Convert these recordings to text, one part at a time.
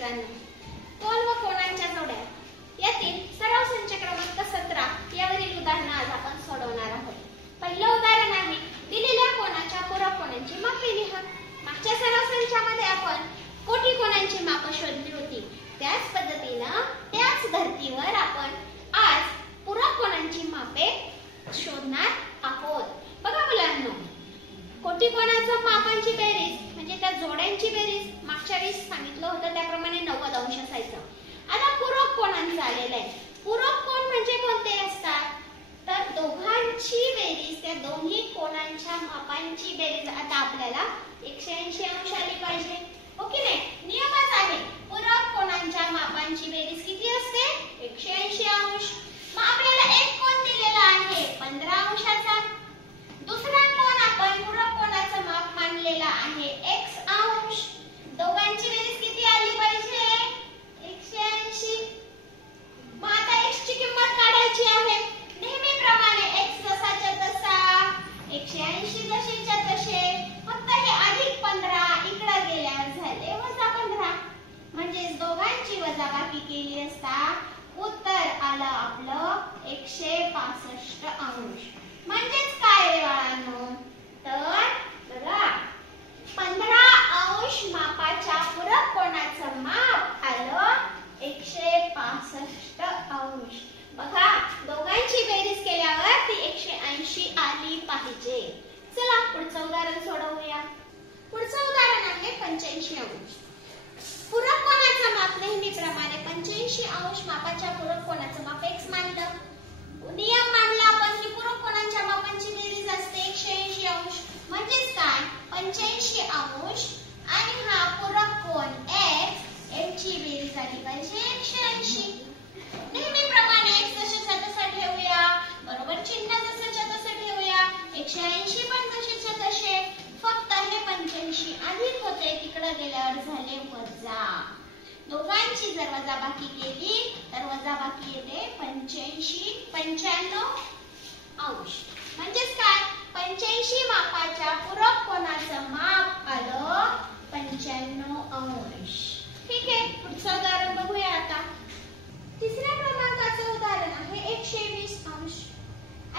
मित्रांनो, कोन व कोनांच्या जोड्या यातील सराव संच क्रमांक 17 यावरील उदाहरण आज आपण सोडवणार आहोत. पहिलं उदाहरण आहे दिलेल्या कोनाच्या पूरक कोनांची मापे लिहा. मागच्या सराव संचामध्ये आपण कोटी कोनांची माप शोधली होती. त्याच पद्धतीने त्याच धर्तीवर आपण आज पूरक कोनांची मापे शोधणार आहोत. बघा मुलांनो, कोटी कोनाचं मापांची बेरीज म्हणजे त्या जोड्यांची बेरीज मागच्या वेळेस सांगितलं होतं त्याप्रमाणे 90 अंश असायचं. आता पूरक कोनांचं आलेलं आहे. पूरक कोन म्हणजे कोणते असतात? तर दोघांची बेरीज, त्या दोन्ही कोनांच्या मापांची बेरीज आता आपल्याला 180 अंश आली पाहिजे. हो की नाही? नियमच आहे, पूरक कोनांच्या मापांची बेरीज किती असते? 180 अंश. मग आपल्याला एक कोन दिलेला आहे 15 अंशाचा. दुसरा कोन आपण पूरक कोनाचं माप मानलेला आहे x अंश. दोघांची बेरीज किती आली पाहिजे? 180. मग आता x ची किंमत काढायची आहे. नेहमीप्रमाणे x जसाच्या तसा, 180 जशीच्या तसे, फक्त हे अधिक 15 इकडे गेल्यावर झाले -15. म्हणजे दोघांची वजाबाकी केली असता उत्तर आलं आपलं 165 अंश. म्हणजेच काय रे बाळांनो? तर बघा, 15 अंश मापाच्या पूरक कोनाचं माप आलं 165 अंश. बघा, दोघांची बेरीज केल्यावर ती 180 आली पाहिजे. चला पुढचं उदाहरण सोडवूया. पुढचं उदाहरण आहे 85 अंश. पूरक कोनाचं माप नेहमीप्रमाणे 85 अंश मापाच्या पूरक कोनाचं माप x मानलं. नियम मानला आपण की पूरक कोनांच्या मापांची बेरीज असते 180 अंश. म्हणजेच काय? 85 अंश आणि हा पूरक कोन x यांची बेरीज आली पाहिजे 180. नेहमीप्रमाणे x जशाच्या तसा ठेवूया, बरोबर चिन्ह जशाच्या तसं ठेवूया, 180 पण जशाच्या तसे. फक्त हे 85 अधिक होते, तिकडे गेल्यावर झाले वजा. दोघांची जर वजाबाकी केली तर वजाबाकी येते 95 अंश. म्हणजेच काय? 85 मापाच्या पूरक कोनाचं माप आलं 95 अंश. ठीक आहे, पुढचं उदाहरण बघूया आता. तिसऱ्या क्रमांकाचं उदाहरण आहे 120 अंश.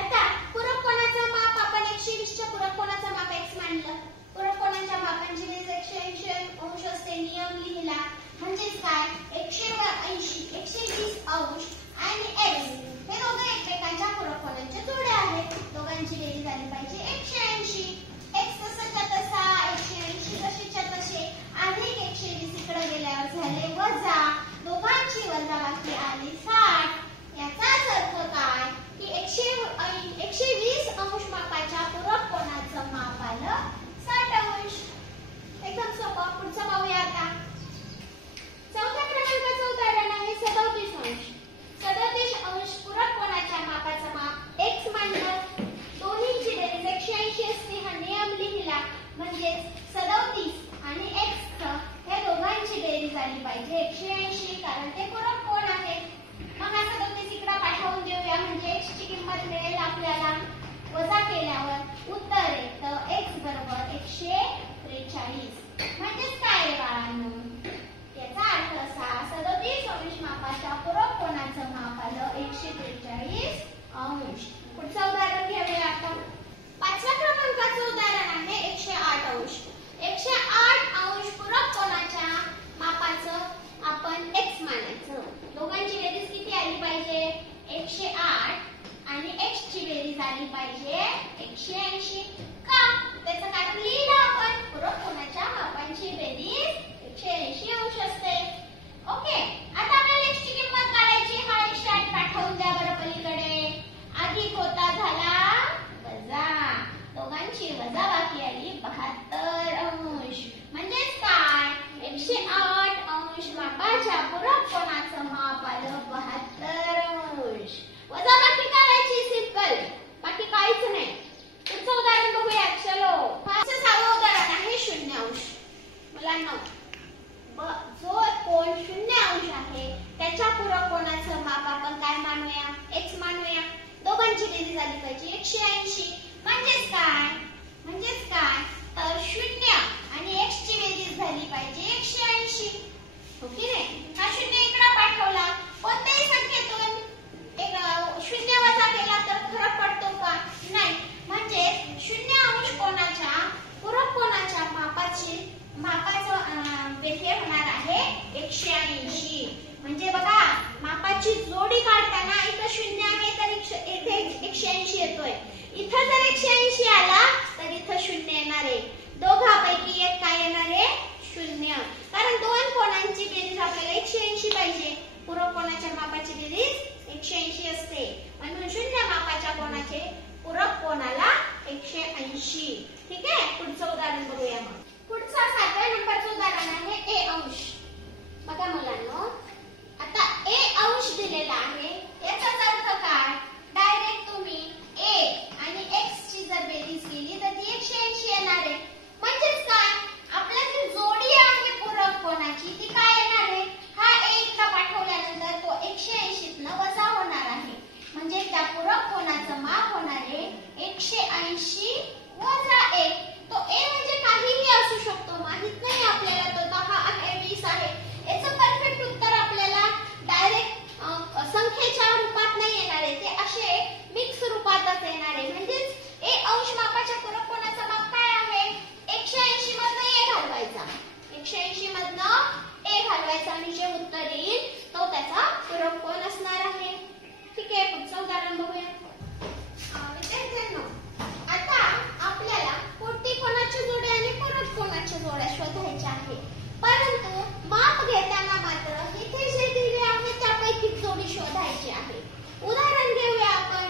आता पूरक कोनाचं माप आपण 120 च्या पूरक कोनाचं माप x मानलं. पूरक कोनाच्या मापांची बेरीज 180 अंश असते. नियम लिहिला. म्हणजेच काय? 180 120 अंश आणि x हे दोघे एकमेकांच्या पूरक कोनांच्या जोड्या आहेत. दोघांची बेरीज आली पाहिजे 180. x जसाच्या तसा, 180 जशीच्या तसे, अधिक 120 इकडे गेल्यावर झाले वजा. दोघांची वजाबाकी आली 60. याचाच अर्थ काय? की 120 अंश मापाच्या पूरक कोनाचं माप आलं 60 अंश. एकदम सोपं. पुढचं पाहूया आता. चौथ्या क्रमांकाचं उदाहरण आहे 37 अंश. 37 अंश पूरक कोनाच्या मापाचं माप x मानलं. दोन्हीची बेरीज 180 असते. हा नियम लिहिला. म्हणजे 37 आणि x हे दोघांची बेरीज आली पाहिजे 180, कारण ते पूरक कोन आहेत. मग हा 37 इकडे पाठवून देऊया. म्हणजे x ची किंमत मिळेल आपल्याला. वजा केल्यावर उत्तर येतं x बरोबर 143. म्हणजेच काय रे बाळांनो? याचा अर्थ असा, 37 अंश मापाच्या पूरक कोनाचं माप आलं 143 अंश. पुढचं उदाहरण घेऊया आता. पाचव्या क्रमांकाचं उदाहरण आहे 108 अंश. 108 अंश पूरक कोनाच्या मापाचं आपण x मानायचं. दोघांची बेरीज किती आली पाहिजे? 108 आणि x ची बेरीज आली पाहिजे 180. का? त्याचं कारण लिहिलं आपण. पूरक कोनाच्या मापांची बेरीज 180 अंश असते. ओके, आता आपल्याला x ची किंमत काढायची. हा 108 पाठवून द्या बरं पलीकडे. अधिक होता झाला वजा. दोघांची वजाबाकी आली 72 अंश. म्हणजेच काय? 108 अंश मापाच्या पूरक कोनाचं माप आलं 72 अंश. वजाबाकी करायची सिंपल, बाकी काहीच नाही. पुढचं उदाहरण मापाचं हे होणार आहे 180. म्हणजे बघा मापाची जोडी काढताना इथं 0 आहे तर इथे 180 येतोय. इथं जर 180 आला तर इथं 0 येणार आहे. दोघांपैकी एक काय येणार आहे? 0. कारण दोन कोणांची बेरीज आपल्याला 180 पाहिजे. पूरक कोणाच्या मापाची बेरीज 180 असते. म्हणून शून्य मापाच्या कोणाचे पूरक कोणाला 180. ठीक आहे. पुढचं उदाहरण बघूया. मग पुढचा 7व्या नंबरचं उदाहरण आहे a अंश. बघा मुलांनो आता a अंश दिलेला आहे. याचा अर्थ काय? डायरेक्ट तुम्ही a आणि x ची जर बेरीज केली तर ती 180 येणार आहे. म्हणजेच काय? आपल्या जी जोडी आहे पूरक कोणाची ती काय येणार आहे? हा a इकडे पाठवल्यानंतर तो 180 न वजा होणार आहे. म्हणजे त्या पूरक कोणाचं माप होणार आहे 180 वजा 1. तो a म्हणजे काहीही असू शकतो. माहित नाही आपल्याला तो 10 आहे 20 आहे. याचं परफेक्ट उत्तर आपल्याला डायरेक्ट संख्येच्या रूपात नाही येणार आहे. ते असे मिक्स रूपातच येणार आहे. म्हणजेच a अंश मापाच्या पूरक कोणाचं माप काय आहे? 180 मधनं a घालवायचा. 180 मधनं a घालवायचा आणि जे उत्तर येईल तो त्याचा पूरक कोण असणार आहे. ठीक आहे. पुढचं उदाहरण बघूया. विद्यार्थ्यांनो आता आपल्याला कोटी कोणाची जोडी आणि पूरक कोणाची जोड्या शोधायच्या आहे. परंतु माप घेताना मात्र इथे जे दिले आहे त्यापैकी जोडी शोधायची आहे. उदाहरण घेऊया आपण.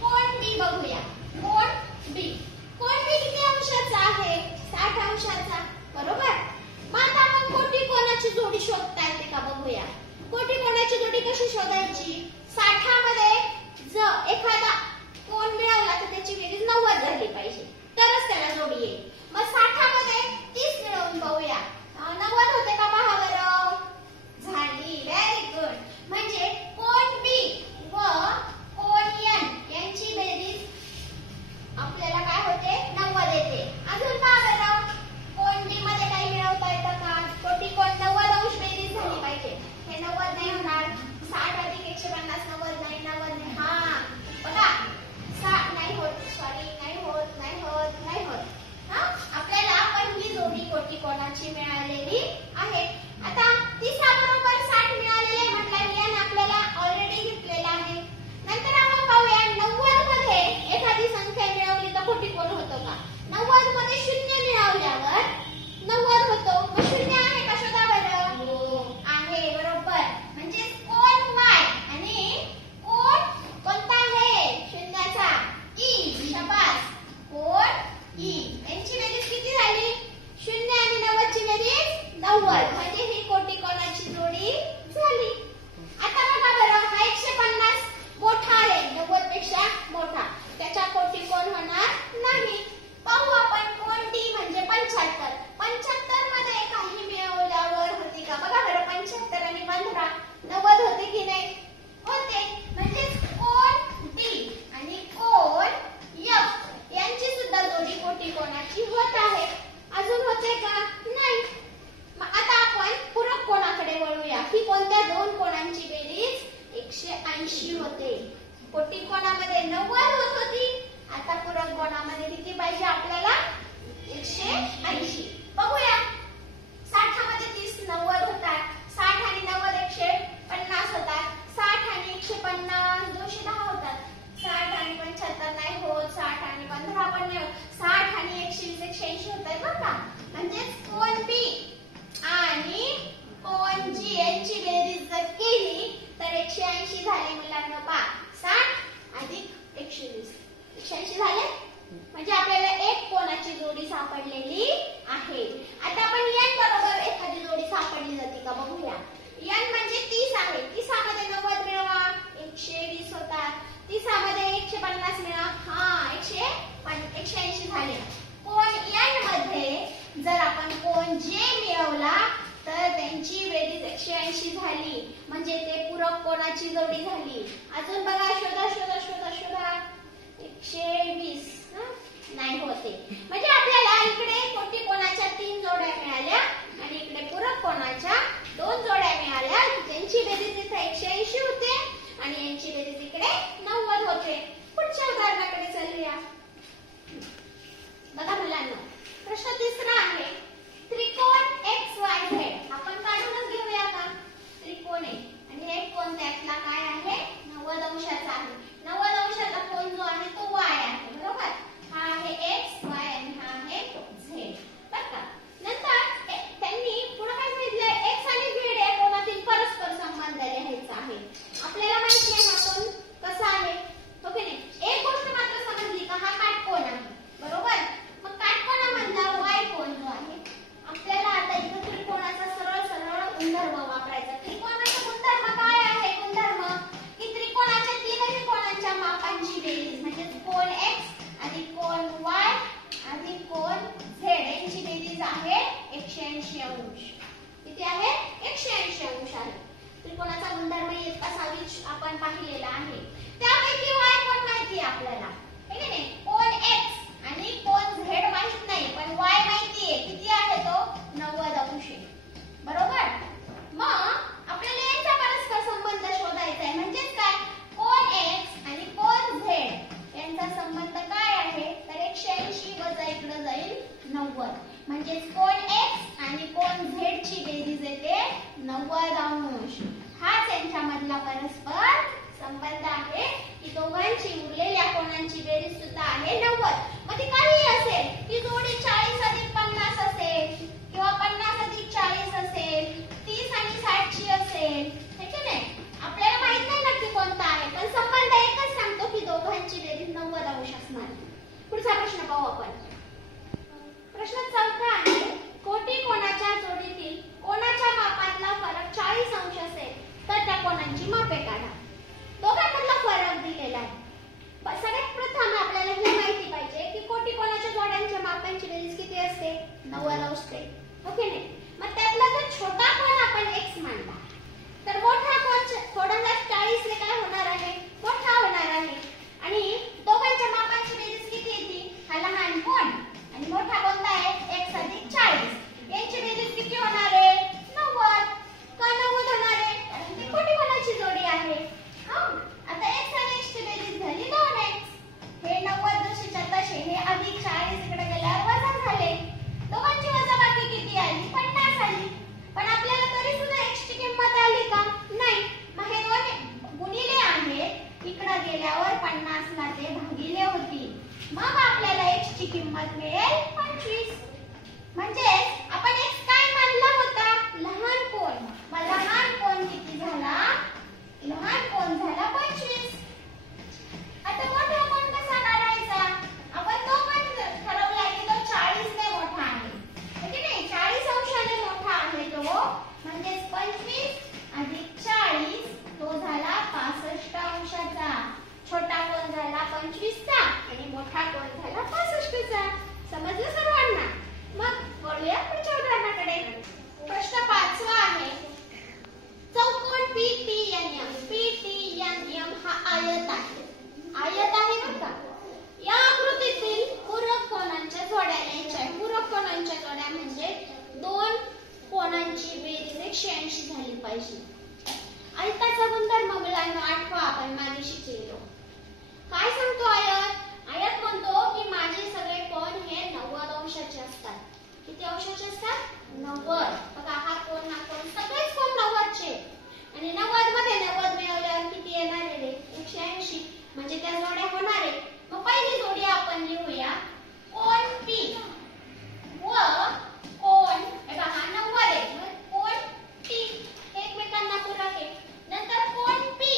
कोण B बघूया. कोण B. कोण B किती अंशाचा आहे? 60 अंशाचा. बरोबर. मग आता आपण कोटी कोणाची जोडी शोधता येते का बघूया. कोटी कोणाची जोडी कशी शोधायची? 60 मध्ये जर एखादा कोण मिळवला तर त्याची बेरीज 90 झाली पाहिजे तरच त्याला जोडी येईल. मग 60 मध्ये 30 मिळवून बघूया. 90 होते का पहा बरं. झाली. Very good. म्हणजे कोण B व कोण N यांची बेरीज आपल्याला काय होते? 90 येते. अजून पहा बरं. कोण B मध्ये काही मिळवता येतं का? कोटी कोण 90 अंश बेरीज झाली पाहिजे. हे 90 नाही होणार. 60 अधिक 150 90 नाही. 90 नाही. हा बघा 60 नाही होत. सॉरी नाही होत. आपल्याला पहिली जोडी कोटी कोणाची मिळालेली आहे. आता 30 बरोबर 60 मिळालेले म्हटल्यावर n आपल्याला ऑलरेडी घेतलेला आहे. नंतर आपण पाहूया 90 मध्ये एखादी संख्या मिळवली तर कोटी कोण होतो का? 90 मध्ये 0 मिळवल्यावर 90 होतो. मग 0 आहे का शोधा बरं. आहे. बरोबर. म्हणजे कोण Y आणि कोण कोणता आहे? शून्याचा E. शाबास. कोण E यांची बेरीज किती झाली? 0 आणि 90 ची बेरीज 90. म्हणजे ही कोटी कोणाची जोडी झाली. आता बघा बरं. हा 150 मोठा आहे 90 पेक्षा मोठा. त्याच्या कोटी कोण होणार नाही. पाहू आपण. कोण D म्हणजे 75. 75 मध्ये काही मिळवल्यावर होती का? बघा बरं. 75 आणि 15 90 होते की नाही? होते. म्हणजे कोण D आणि कोण F यांची सुद्धा जोडी कोटी कोणाची होत आहे. अजून होते का? नाही. आता आपण पूरक कोणाकडे वळूया. ही कोणत्या दोन कोणांची बेरीज 180 होते. कोटी कोणामध्ये 90 होत होती. आता पूरक कोणामध्ये किती पाहिजे आपल्याला? 180. बघूया. 60 मध्ये 30 90 होतात. 60 आणि 90 150 होतात. 60 आणि 150 210 होतात. 60 आणि 75 नाही होत. 60 आणि 15 पण नाही होत. 60 आणि 120 180 होतात बरं का. म्हणजे कोण B आणि कोण G यांची बेरीज जर केली तर 180 झाले मुलांना. पहा 60 अधिक 120 180 झाले. म्हणजे आपल्याला एक कोणाची जोडी सापडलेली आहे. आता आपण n बरोबर एखादी जोडी सापडली जाते का बघूया. n म्हणजे 30 आहे. 30 मध्ये 90 मिळवा 120 होतात. 30 मध्ये 150 मिळवा. हा 180 झाले. कोण n मध्ये जर आपण कोण J मिळवला तर त्यांची बेरीज 180 झाली. म्हणजे ते पूरक कोणाची जोडी झाली. अजून बघा. शोधा 120 नाही होते. म्हणजे आपल्याला इकडे कोटी कोणाच्या 3 जोड्या मिळाल्या आणि इकडे पूरक कोणाच्या 2 जोड्या मिळाल्या. त्यांची बेरीज इथे 180 होते आणि यांची बेरीज इकडे 90 होते. पुढच्या उदाहरणाकडे चलूया. बघा मुलांनो. प्रश्न 3 आहे. बेरीज आहे 180 अंश. किती आहे? 180 अंश आहे. त्रिकोणाचा गुणधर्म इतका साविच आपण पाहिलेला आहे. त्यापैकी y कोण माहिती आहे आपल्याला, है की नाही? कोण x आणि कोण z माहित नाही, पण y माहिती आहे. किती आहे तो? 90 अंश. बरोबर? मग आपल्याला यांचा परस्पर संबंध शोधायचा आहे. म्हणजेच काय? कोण x आणि कोण z यांचा संबंध काय आहे? तर 180 वजा इकडे जाईल 90. म्हणजेच कोण x आणि कोण z ची बेरीज येते 90 अंश. हाच यांच्यामधला परस्पर संबंध आहे की दोघांची उरलेल्या कोणांची बेरीज सुद्धा आहे 90. मग ती काही असेल, ती जोडी 40 अधिक 50 असेल किंवा 50 अधिक 40 असेल, 30 आणि 60 ची असेल, हे की नाही? आपल्याला माहित नाही नक्की कोणता आहे, पण संबंध एकच सांगतो की दोघांची बेरीज 90 अंश असणार. पुढचा प्रश्न पाहू आपण. प्रश्न 4 आहे, कोटी कोणाच्या जोडीतील कोणाच्या मापातला फरक 40 अंश असेल तर त्या कोणांची मापे काढा. दोघांमधला फरक दिलेला आहे. सगळ्यात प्रथम आपल्याला हे माहिती पाहिजे की कोटी कोणाच्या जोड्यांच्या मापांची बेरीज किती असते? 90 असते. ओके नाही? मग त्यातला जर छोटा कोण आपण x मानला तर मोठा कोण थोडासा 40 ने काय होणार आहे? मोठा होणार आहे. आणि दोघांच्या मापांची बेरीज किती येते? हा लहान कोण आणि मोठा कोणता आहे? x अधिक 40. यांची बेरीज किती होणार आहे? 90. का 90 होणार आहे? कारण ती कोटी कोणाची जोडी आहे. आता x आणि x ची बेरीज झाली 2x. हे 90 जशीच्या तसे, हे अधिक 40 इकडे गेल्यावर वजा झाले. दोघांची वजाबाकी किती आली? 50 आली. पण आपल्याला तरी सुद्धा x ची किंमत आली का? नाही. मग हे दोन गुणिले आहेत, इकडे गेल्यावर 50 ला ते भागिले होतील. मग आपल्याला x ची किंमत मिळेल 25. म्हणजे आपण x काय मानला होता? लहान कोण. मग लहान कोण किती झाला? लहान कोण झाला 25. आता मोठा कोण कसा काढायचा? आपण तो पण ठरवला की तो 40 ने मोठा आहे. म्हणजे नाही, 40 अंशाने मोठा आहे तो. म्हणजे 25 अधिक 40 तो झाला 65 अंशाचा. छोटा कोण झाला 25 चा आणि मोठा कोण झाला 65 चा. समजलं सर्वांना? मग वळूया पुढच्या उदाहरणाकडे. प्रश्न 5 आहे, चौकोन PTNM. PTNM हा आयत आहे. आयत आहे बरं का? या आकृतीतील पूरक कोणांच्या जोड्या लिहायच्या आहेत. पूरक कोणांच्या जोड्या म्हणजे दोन कोणांची बेरीज 180 झाली पाहिजे. आयताचा गुणधर्म मुलांना आठवा, आपण मागे शिकलेलो. काय सांगतो आयत? आयत म्हणतो की माझे सगळे कोण हे 90 अंशाचे असतात. किती अंशाचे असतात? 90. बघा हा कोण ना कोण सगळेच कोण 90 चे. आणि 90 मध्ये 90 मिळवल्यावर किती येणार आहे? 180. म्हणजे त्या जोड्या होणार आहे. मग पहिली जोडी आपण लिहूया, कोण P व कोण, बघा हा 90 आहे, मग कोण T हे एकमेकांना पूरक आहे. नंतर कोण P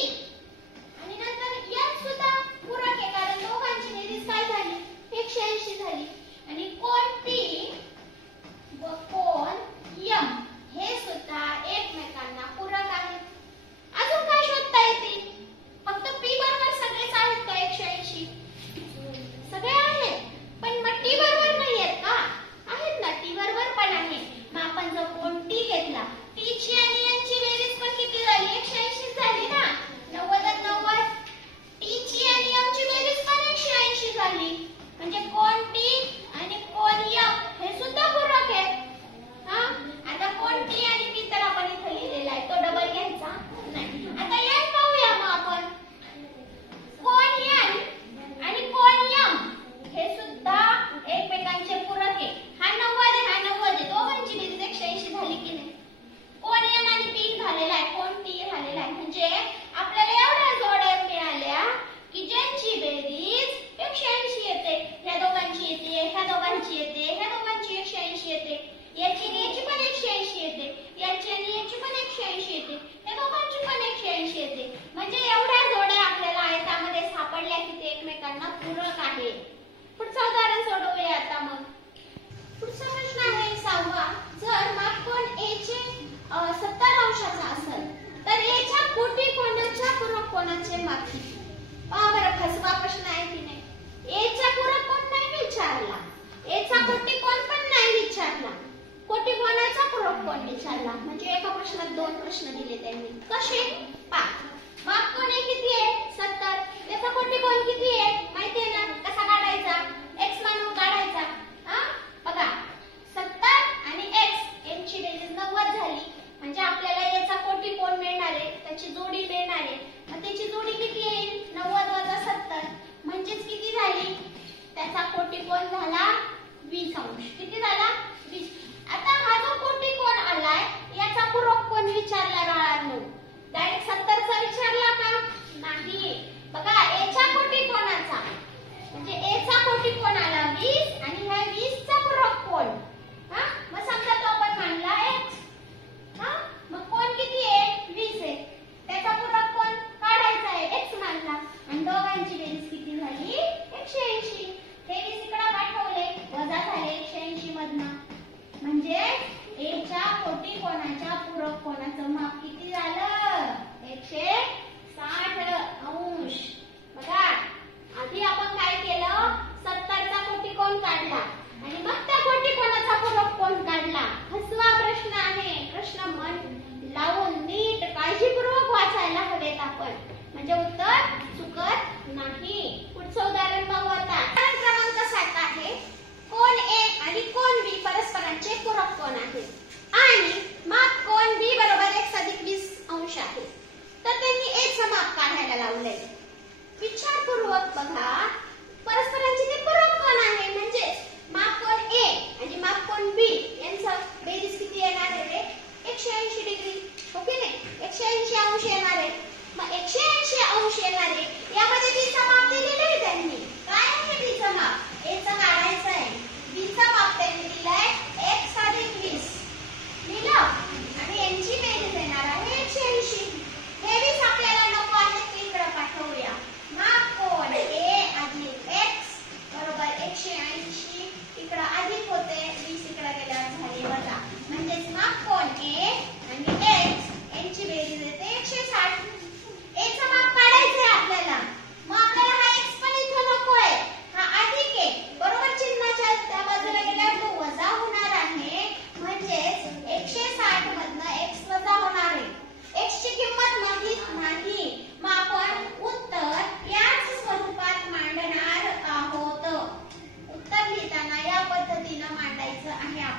आणि नंतर M सुद्धा पूरक आहे, कारण दोघांची बेरीज काय झाली? 180 झाली. आणि कोण P व कोण M हे सुद्धा एकमेकांना पूरक आहेत. अजून काय शोधता येतील? फक्त P बरोबर सगळेच आहेत का 180? सगळे आहेत. पण मग T बरोबर नाही आहेत का? आहेत ना, T बरोबर पण आहे. मग आपण जर कोण T घेतला, T ची आणि यांची बेरीज पण किती झाली? 180 झाली ना. 90 90. T ची आणि M ची बेरीज पण 180 झाली. म्हणजे कोण T आणि कोण M हे सुद्धा पूरक आहेत. आता कोण T आणि P तर आपण इथे लिहिलेला आहे, तो डबल घ्यायचा नाही. आता N पाहूया मग आपण. कोण N आणि कोण M हे सुद्धा एकमेकांचे पूरक आहे. हा 90 आहे, हा 90 आहे. दोघांची बेरीज 180 झाली की नाही? कोण N आणि P झालेला आहे, कोण T झालेला आहे. म्हणजे आपल्याला एवढ्या जोड्या मिळाल्या की ज्यांची बेरीज 180 येते. ह्या दोघांची येते, ह्या दोघांची येते, ह्या दोघांची 180 येते. याची आणि याची पण 180 येते, याची आणि याची पण 180 येते, या दोघांची पण 180 येते. म्हणजे एवढ्या जोड्या आपल्याला आयतामध्ये सापडल्या की ते एकमेकांना पूरक आहे. पुढचं उदाहरण सोडवूया आता. मग पुढचा प्रश्न आहे 6वा, जर मापकोन A चे 70 अंशाचा असेल तर A च्या कोटी कोणाच्या पूरक कोणाचे माप किती? पहा बरं, फसवा प्रश्न आहे की नाही? A चा पूरक कोण नाही विचारला, A चा कोटी कोण पण नाही विचारला.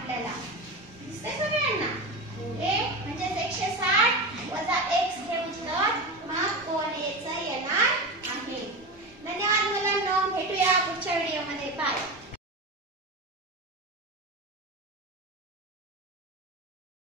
आपल्याला दिसते सगळ्यांना ए म्हणजे 160 वजा x हे उत्तर मग कोण ए चं येणार आहे. धन्यवाद मुलांनो, भेटूया पुढच्या व्हिडिओ मध्ये. बाय.